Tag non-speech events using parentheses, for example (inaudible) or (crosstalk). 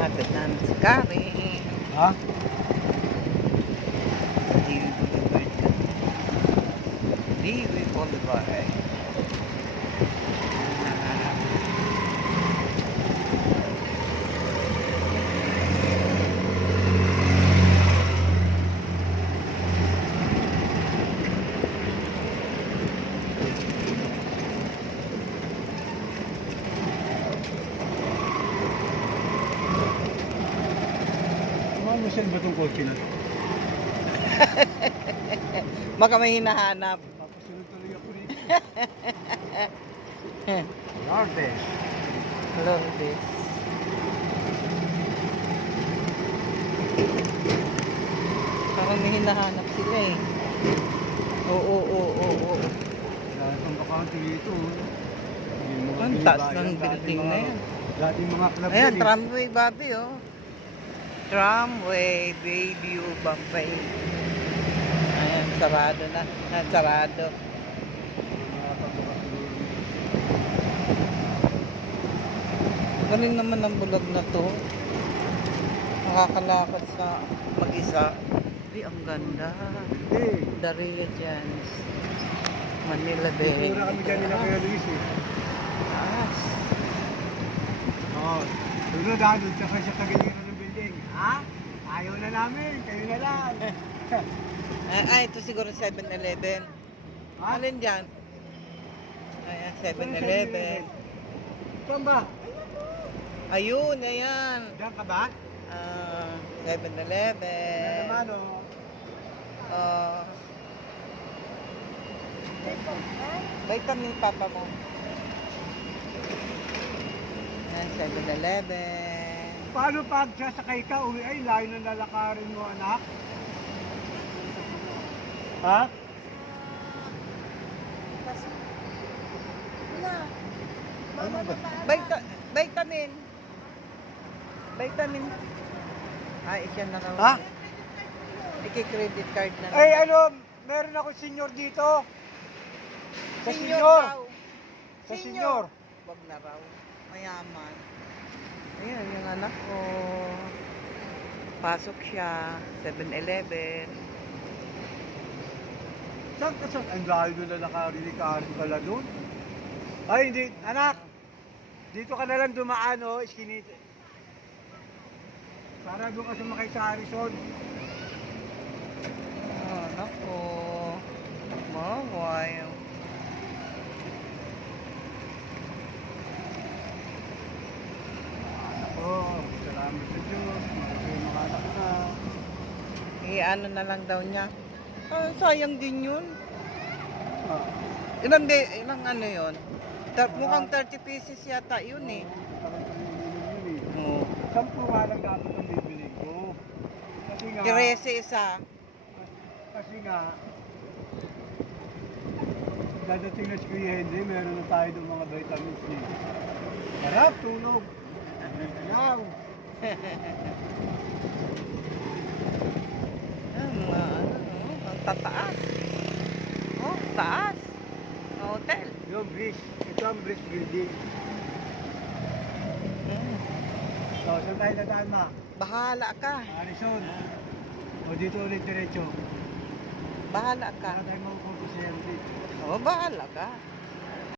Hatid namin si Kari. Ha? Diwi Boulevard. Diwi Boulevard. Ah, Siya ba itong kotse na to? (laughs) Baka may hinahanap. Papasunod tuloy ako rito. (laughs) Lourdes. Lourdes. Parang may hinahanap sila eh. Oo, oo, oo, oo. Lahat ng bakante dito. oh. Ang taas ng building na yan. Dating mga club Ayan, yan eh. tramway, Bobby, oh. Tramway, Bayview, Bampay. Ayan, sarado na. Ah, sarado. Mga pagbukas siguro. Galing naman ang bulag na to. Nakakalakad sa mag-isa. Ay, ang ganda. Hindi. Daria Jans. Manila Bay. Siguro kami dyan nila kaya Luis eh. Taas. Oo. Doon sa sa kagiliran ng building. Ha? Ayaw na namin, kayo na lang. Ay, (laughs) ay, ito siguro 7-Eleven. Ha? Alin dyan? Ayan, 7-Eleven. Saan ba? Ayun, ayan. Diyan ka ba? Ah, Yan 7-Eleven. naman oh. Ah. Vitamin papa mo. Ayan, 7-Eleven. Paano pag sasakay ka, uwi ay layo ng lalakarin mo anak? Ha? Ano ba? Vita vitamin. Vitamin. Ay, siya na raw. Ha? Iki-credit card na. Ay ano, meron ako senior dito. Sa Senior senior. Sa senior. Wag na raw. Mayaman. Ayan, yung anak ko. Pasok siya. 7-Eleven. Saan ka saan? Ang layo na ni Karen pala doon. Ay, hindi. Anak! Dito ka na lang dumaan, oh. Iskinit. Para doon ka sumakay sa Harrison. Ah, anak ko. Maway. Oh, salamat sa Diyos. Malaki yung mga anak na. I-ano na lang daw niya. Ah, sayang din yun. Ah, Ilang, be, ilang ano yun? Tar- mukhang 30 pieces yata yun eh. yun eh. Oo. Sampu nga lang dapat ang bibili ko. Kasi nga, 13 isa. kasi nga, dadating na si Kuya Henry, meron na tayo ng mga vitamins eh. Sarap, tulog. Now, (laughs) Yan, mga ano, oh, ang tataas. Oh, taas. Hotel. yung bridge. Ito ang bridge building. Hmm. So, saan tayo nadaan na? Bahala ka. Harrison. O dito ulit diretso. Bahala ka. Para tayo makukuha sa Henry. Oh, bahala ka.